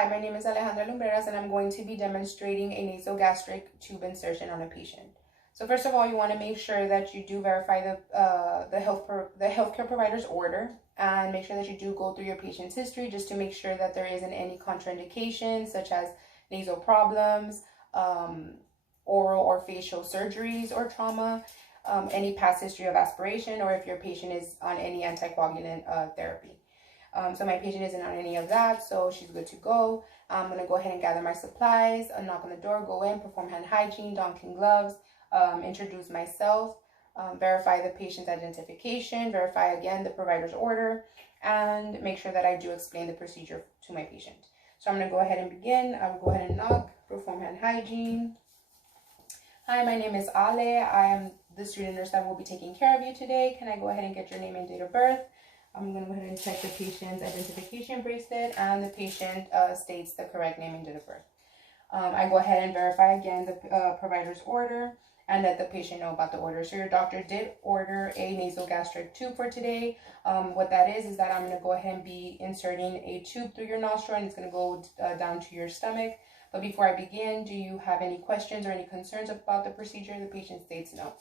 Hi, my name is Alejandra Lumbreras, and I'm going to be demonstrating a nasogastric tube insertion on a patient. So first of all, you want to make sure that you do verify the healthcare provider's order, and make sure that you do go through your patient's history just to make sure that there isn't any contraindications such as nasal problems, oral or facial surgeries or trauma, any past history of aspiration, or if your patient is on any anticoagulant therapy. So my patient isn't on any of that, so she's good to go. I'm going to go ahead and gather my supplies, knock on the door, go in, perform hand hygiene, don clean gloves, introduce myself, verify the patient's identification, verify again the provider's order, and make sure that I do explain the procedure to my patient. So I'm going to go ahead and begin. I will go ahead and knock, perform hand hygiene. Hi, my name is Ale. I am the student nurse that will be taking care of you today. Can I go ahead and get your name and date of birth? I'm going to go ahead and check the patient's identification bracelet, and the patient states the correct name and date of birth. I go ahead and verify again the provider's order and let the patient know about the order. So your doctor did order a nasogastric tube for today. What that is that I'm going to go ahead and be inserting a tube through your nostril, and it's going to go down to your stomach. But before I begin, do you have any questions or any concerns about the procedure? The patient states no.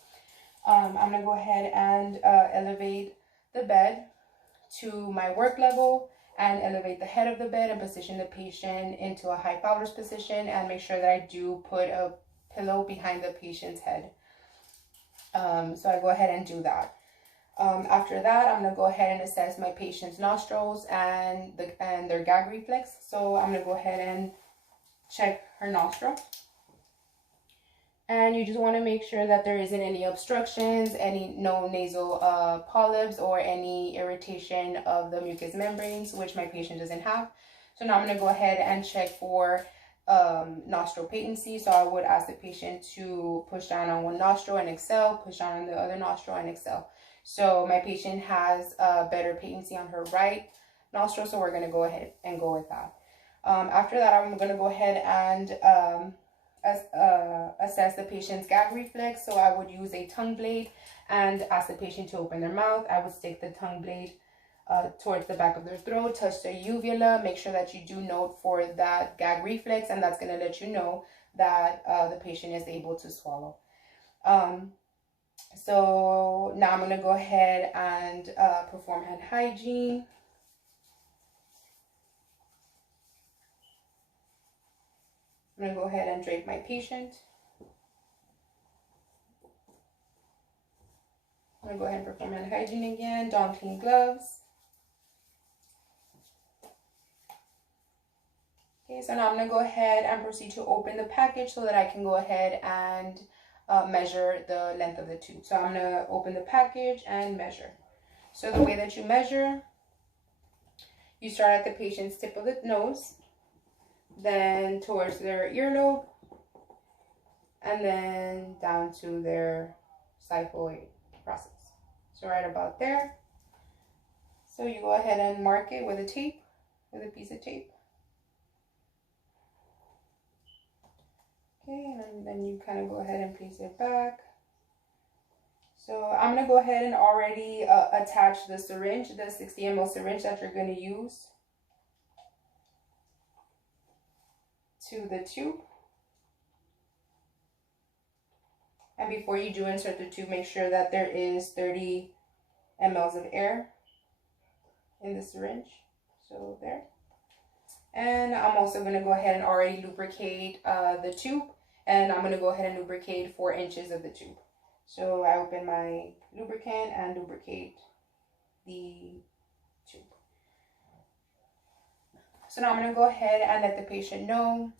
I'm going to go ahead and elevate the bed to my work level and elevate the head of the bed and position the patient into a high Fowler's position, and make sure that I do put a pillow behind the patient's head. So I go ahead and do that. After that, I'm going to go ahead and assess my patient's nostrils and their gag reflex. So I'm going to go ahead and check her nostril. And you just want to make sure that there isn't any obstructions, no nasal polyps, or any irritation of the mucous membranes, which my patient doesn't have. So now I'm going to go ahead and check for nostril patency. So I would ask the patient to push down on one nostril and exhale, push down on the other nostril and exhale. So my patient has better patency on her right nostril, so we're going to go ahead and go with that. After that, I'm going to go ahead and assess the patient's gag reflex. So I would use a tongue blade and ask the patient to open their mouth. I would stick the tongue blade towards the back of their throat, touch the uvula, make sure that you do note for that gag reflex, and that's going to let you know that the patient is able to swallow. So now I'm going to go ahead and perform hand hygiene. I'm going to go ahead and drape my patient. I'm going to go ahead and perform hand hygiene again, don clean gloves. Okay, so now I'm going to go ahead and proceed to open the package so that I can go ahead and measure the length of the tube. So I'm going to open the package and measure. So the way that you measure, you start at the patient's tip of the nose, then towards their earlobe, and then down to their xiphoid process. So right about there. So you go ahead and mark it with a tape, with a piece of tape. Okay, and then you kind of go ahead and place it back. So I'm going to go ahead and already attach the syringe, the 60 ml syringe that you're going to use to the tube. And before you do insert the tube, make sure that there is 30 ml of air in the syringe. So there. And I'm also going to go ahead and already lubricate the tube. And I'm going to go ahead and lubricate 4 inches of the tube. So I open my lubricant and lubricate the tube. So now I'm going to go ahead and let the patient know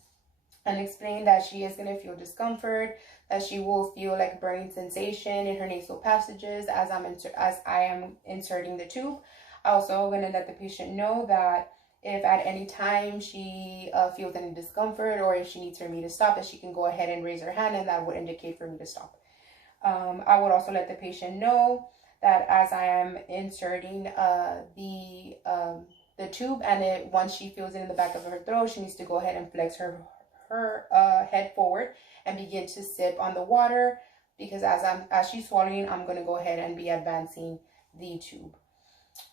and explain that she is going to feel discomfort, that she will feel like burning sensation in her nasal passages as I am inserting the tube. I also going to let the patient know that if at any time she feels any discomfort, or if she needs for me to stop, that she can go ahead and raise her hand, and that would indicate for me to stop. I would also let the patient know that as I am inserting the tube, and once she feels it in the back of her throat, she needs to go ahead and flex her head forward and begin to sip on the water, because as she's swallowing, I'm going to go ahead and be advancing the tube.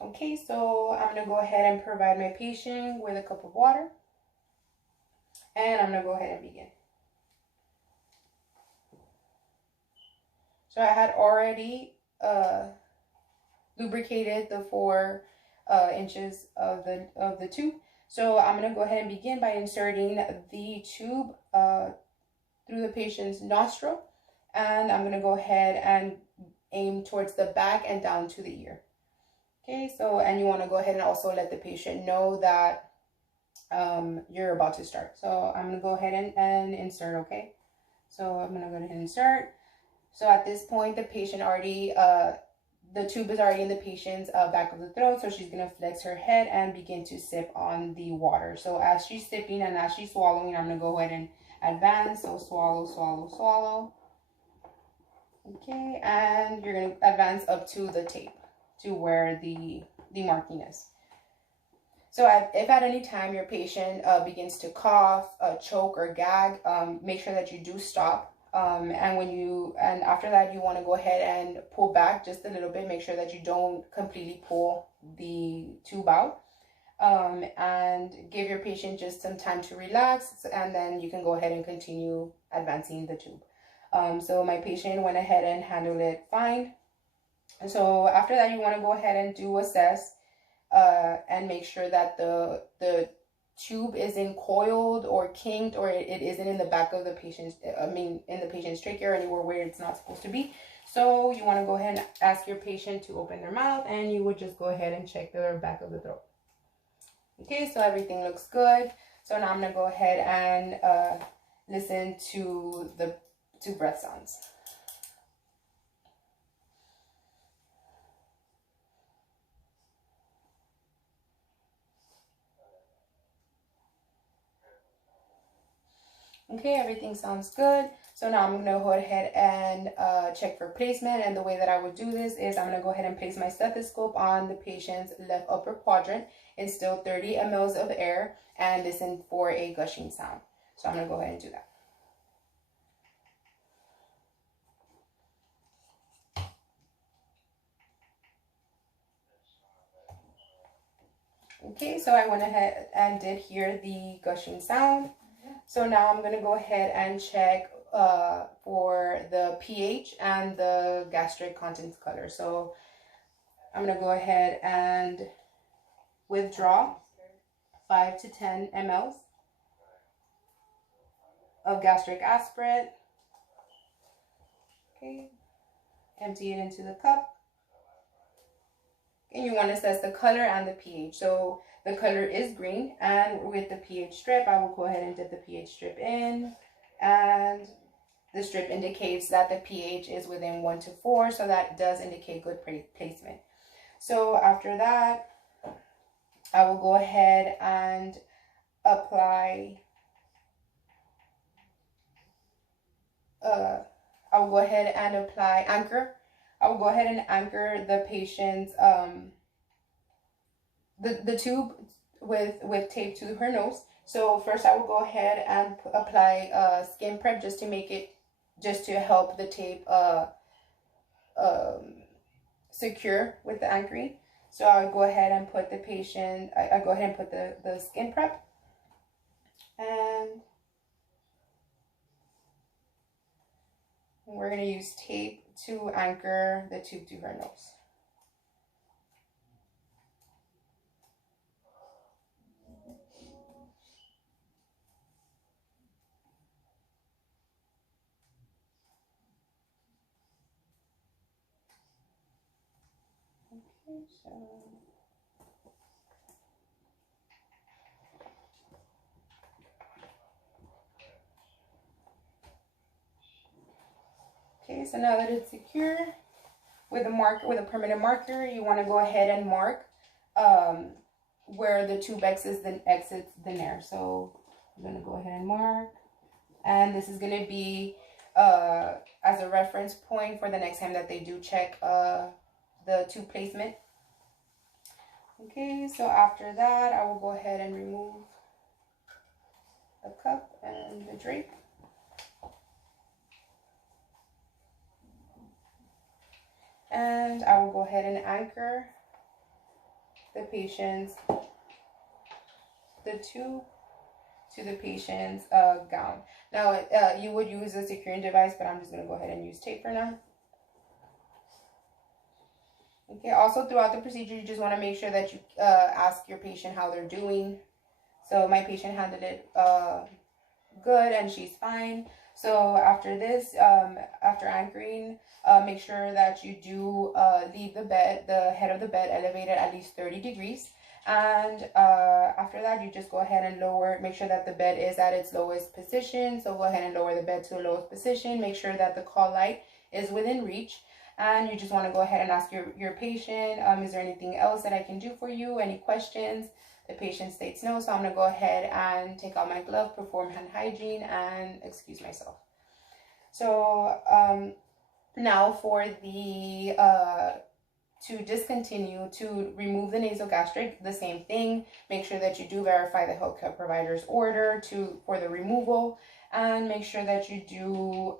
Okay, so I'm going to go ahead and provide my patient with a cup of water. And I'm going to go ahead and begin. So I had already lubricated the 4 inches of the tube. So I'm going to go ahead and begin by inserting the tube through the patient's nostril, and I'm going to go ahead and aim towards the back and down to the ear. Okay, so, and you want to go ahead and also let the patient know that you're about to start. So I'm going to go ahead and insert. Okay, so I'm going to go ahead and insert. So at this point, the patient already the tube is already in the patient's back of the throat, so she's going to flex her head and begin to sip on the water. So as she's sipping and as she's swallowing, I'm going to go ahead and advance. So swallow, swallow, swallow. Okay, and you're going to advance up to the tape, to where the marking is. So if at any time your patient begins to cough, choke, or gag, make sure that you do stop. And after that, you want to go ahead and pull back just a little bit. Make sure that you don't completely pull the tube out, and give your patient just some time to relax, and then you can go ahead and continue advancing the tube. So my patient went ahead and handled it fine. So after that, you want to go ahead and do assess, and make sure that the tube isn't coiled or kinked, or it isn't in the back of the patient's, in the patient's trachea or anywhere where it's not supposed to be. So you want to go ahead and ask your patient to open their mouth, and you would just go ahead and check the back of the throat. Okay, so everything looks good. So now I'm going to go ahead and listen to the breath sounds. Okay, everything sounds good. So now I'm going to go ahead and check for placement. And the way that I would do this is I'm going to go ahead and place my stethoscope on the patient's left upper quadrant, instill 30 mLs of air, and listen for a gushing sound. So I'm going to go ahead and do that. Okay, so I went ahead and did hear the gushing sound. So now I'm going to go ahead and check for the pH and the gastric contents color. So I'm going to go ahead and withdraw 5 to 10 mLs of gastric aspirate. Okay, empty it into the cup. And you want to assess the color and the pH. So the color is green, and with the pH strip, I will go ahead and dip the pH strip in, and the strip indicates that the pH is within 1 to 4, so that does indicate good placement. So after that, I will go ahead and apply anchor. I will go ahead and anchor the patient's the tube with tape to her nose. So first I will go ahead and apply skin prep just to help the tape secure with the anchoring. So I'll go ahead and put the patient, I go ahead and put the skin prep, and we're going to use tape to anchor the tube to her nose. Okay, so so now that it's secure, with a permanent marker, you want to go ahead and mark where the tube exits the nair. So I'm going to go ahead and mark, and this is going to be as a reference point for the next time that they do check the tube placement. Okay, so after that, I will go ahead and remove the cup and the drape. And I will go ahead and anchor the tube to the patient's gown. Now, you would use a securing device, but I'm just going to go ahead and use tape for now. Okay, also throughout the procedure, you just want to make sure that you ask your patient how they're doing. So my patient handled it good and she's fine. So after this, after anchoring, make sure that you do leave the head of the bed elevated at least 30 degrees. And after that, you just go ahead and lower, make sure that the bed is at its lowest position. So go ahead and lower the bed to the lowest position. Make sure that the call light is within reach. And you just want to go ahead and ask your patient, is there anything else that I can do for you? Any questions? The patient states no, so I'm going to go ahead and take out my glove, perform hand hygiene, and excuse myself. So now for the to discontinue, to remove the nasogastric, the same thing. Make sure that you do verify the healthcare provider's order for the removal, and make sure that you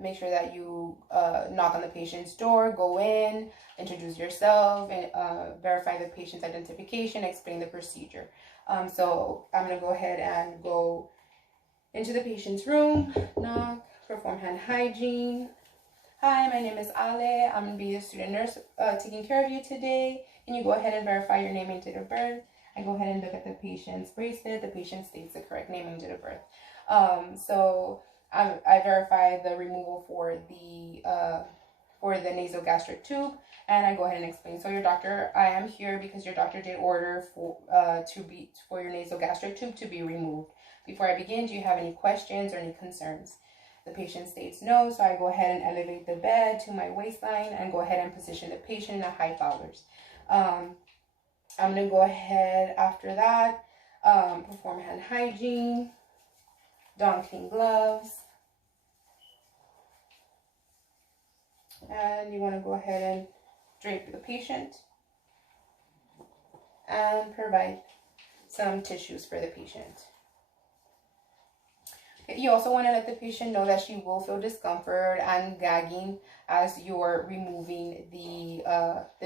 make sure that you knock on the patient's door, go in, introduce yourself, and verify the patient's identification, explain the procedure. So I'm going to go ahead and go into the patient's room, knock, perform hand hygiene. Hi, my name is Ale. I'm going to be the student nurse taking care of you today. Can you go ahead and verify your name and date of birth? I go ahead and look at the patient's bracelet. The patient states the correct name and date of birth. So I verify the removal for the nasogastric tube, and I go ahead and explain. So your doctor, I am here because your doctor did order for your nasogastric tube to be removed. Before I begin, do you have any questions or any concerns? The patient states no, so I go ahead and elevate the bed to my waistline and go ahead and position the patient in a high fowlers. I'm going to go ahead after that, perform hand hygiene, don clean gloves, and you want to go ahead and drape the patient and provide some tissues for the patient. You also want to let the patient know that she will feel discomfort and gagging as you're removing the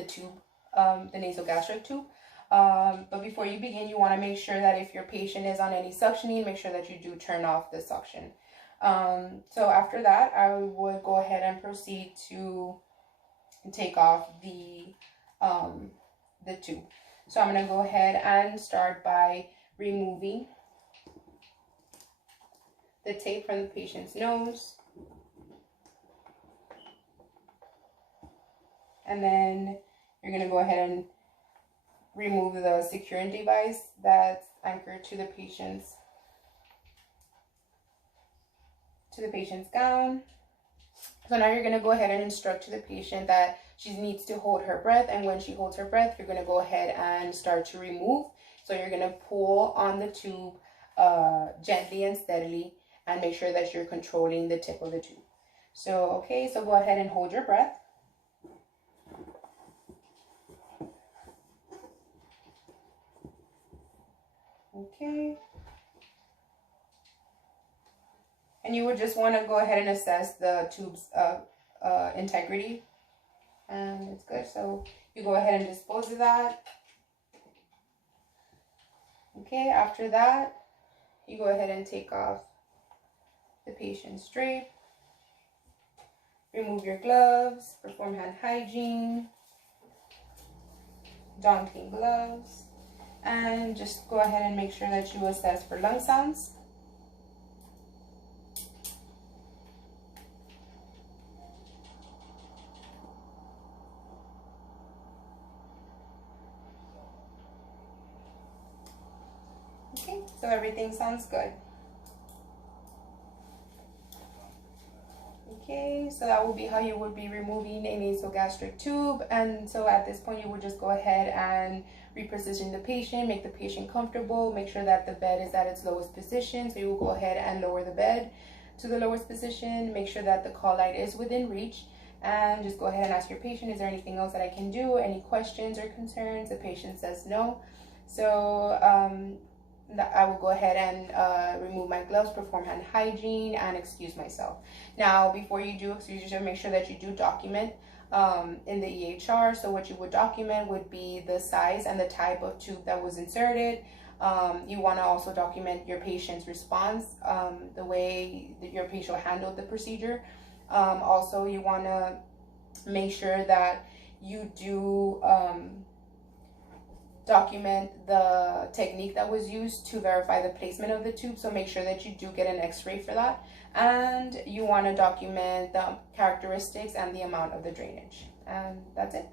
tube, the nasogastric tube. But before you begin, you want to make sure that if your patient is on any suctioning, make sure that you do turn off the suction. So after that, I would go ahead and proceed to take off the tube. So I'm going to go ahead and start by removing the tape from the patient's nose. And then you're going to go ahead and remove the securing device that's anchored to the patient's gown. So now you're going to go ahead and instruct to the patient that she needs to hold her breath, and when she holds her breath, you're going to go ahead and start to remove. So you're going to pull on the tube gently and steadily, and make sure that you're controlling the tip of the tube. So okay, so go ahead and hold your breath. Okay. And you would just want to go ahead and assess the tube's integrity. And it's good. So you go ahead and dispose of that. Okay, after that, you go ahead and take off the patient's drape. Remove your gloves, perform hand hygiene, don clean gloves, and just go ahead and make sure that you assess for lung sounds. Okay, so everything sounds good. Okay, so that will be how you would be removing a nasogastric tube. And so at this point, you would just go ahead and reposition the patient, make the patient comfortable, make sure that the bed is at its lowest position. So you will go ahead and lower the bed to the lowest position, make sure that the call light is within reach, and just go ahead and ask your patient, is there anything else that I can do? Any questions or concerns? The patient says no. So I will go ahead and remove my gloves, perform hand hygiene, and excuse myself. Now, before you do excuse yourself, make sure that you do document in the EHR. So what you would document would be the size and the type of tube that was inserted. You want to also document your patient's response, the way that your patient handled the procedure. Also, you want to make sure that you do document the technique that was used to verify the placement of the tube. So make sure that you do get an x-ray for that. And you want to document the characteristics and the amount of the drainage. And that's it.